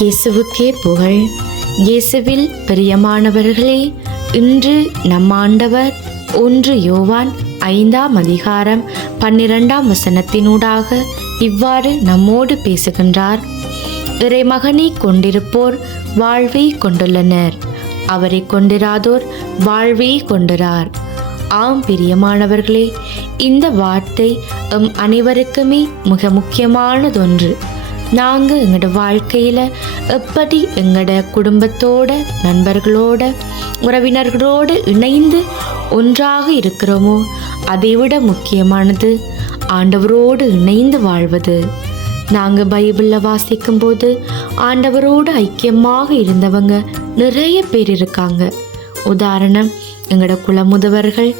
இயேசுவுக்கே புகழ். இயேசுவில் பிரியமானவர்களே, இன்று நம் ஆண்டவர் 1 யோவான் 5ஆம் அதிகாரம் 12ஆம் வசனத்தினூடாக இவ்வாறு நம்மோடு பேசுகின்றார். இறைமகனை கொண்டிருப்போர் வாழ்வை கொண்டுள்ளனர், அவரை கொண்டிராதோர் வாழ்வை கொண்டிரார். ஆம் பிரியமானவர்களே, இந்த வார்த்தை அனைவருக்குமே மிக முக்கியமானதொன்று. நாங்கள் எங்களோட வாழ்க்கையில் எப்படி எங்களோட குடும்பத்தோட, நண்பர்களோட, உறவினர்களோடு இணைந்து ஒன்றாக இருக்கிறோமோ, அதைவிட முக்கியமானது ஆண்டவரோடு இணைந்து வாழ்வது. நாங்கள் பைபிளில் வாசிக்கும்போது ஆண்டவரோடு ஐக்கியமாக இருந்தவங்க நிறைய பேர் இருக்காங்க. உதாரணம், எங்களோட குலமுதவர்கள்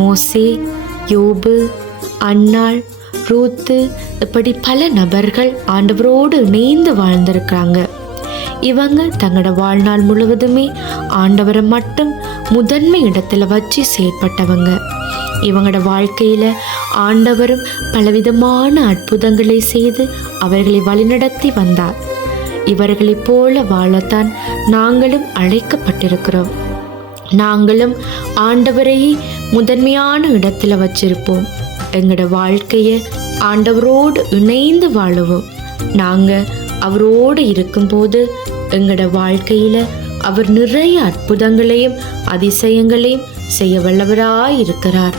மோசே, யோபு, அன்னாள், ரூத்து, இப்படி பல நபர்கள் ஆண்டவரோடு இணைந்து வாழ்ந்திருக்கிறாங்க. இவங்க தங்களோட வாழ்நாள் முழுவதுமே ஆண்டவரை மட்டும் முதன்மை இடத்துல வச்சு செயல்பட்டவங்க. இவங்களோட வாழ்க்கையில் ஆண்டவரும் பலவிதமான அற்புதங்களை செய்து அவர்களை வழிநடத்தி வந்தார். இவர்களைப் போல வாழத்தான் நாங்களும் அழைக்கப்பட்டிருக்கிறோம். நாங்களும் ஆண்டவரையே முதன்மையான இடத்துல வச்சிருப்போம். எங்களோட வாழ்க்கையை ஆண்டவரோடு இணைந்து வாழுவோம். நாங்கள் அவரோடு இருக்கும்போது எங்களோட வாழ்க்கையில் அவர் நிறைய அற்புதங்களையும் அதிசயங்களையும் செய்ய வல்லவராயிருக்கிறார்.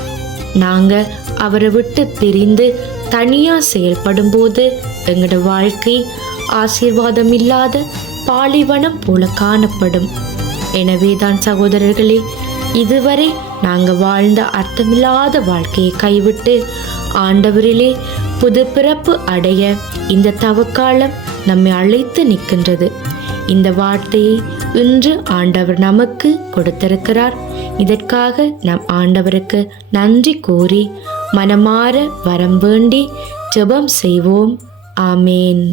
நாங்கள் அவரை விட்டு பிரிந்து தனியாக செயல்படும் போது எங்களோட வாழ்க்கை ஆசீர்வாதம் இல்லாத பாலைவனம் போல காணப்படும். எனவே தான் சகோதரர்களே, இதுவரை நாங்கள் வாழ்ந்த அர்த்தமில்லாத வாழ்க்கையை கைவிட்டு ஆண்டவரிலே புது பிறப்பு அடைய இந்த தவக்காலம் நம்மை அழைத்து நிற்கின்றது. இந்த வார்த்தையை இன்று ஆண்டவர் நமக்கு கொடுத்திருக்கிறார். இதற்காக நம் ஆண்டவருக்கு நன்றி கூறி மனமாற வரம் வேண்டி ஜெபம் செய்வோம். ஆமேன்.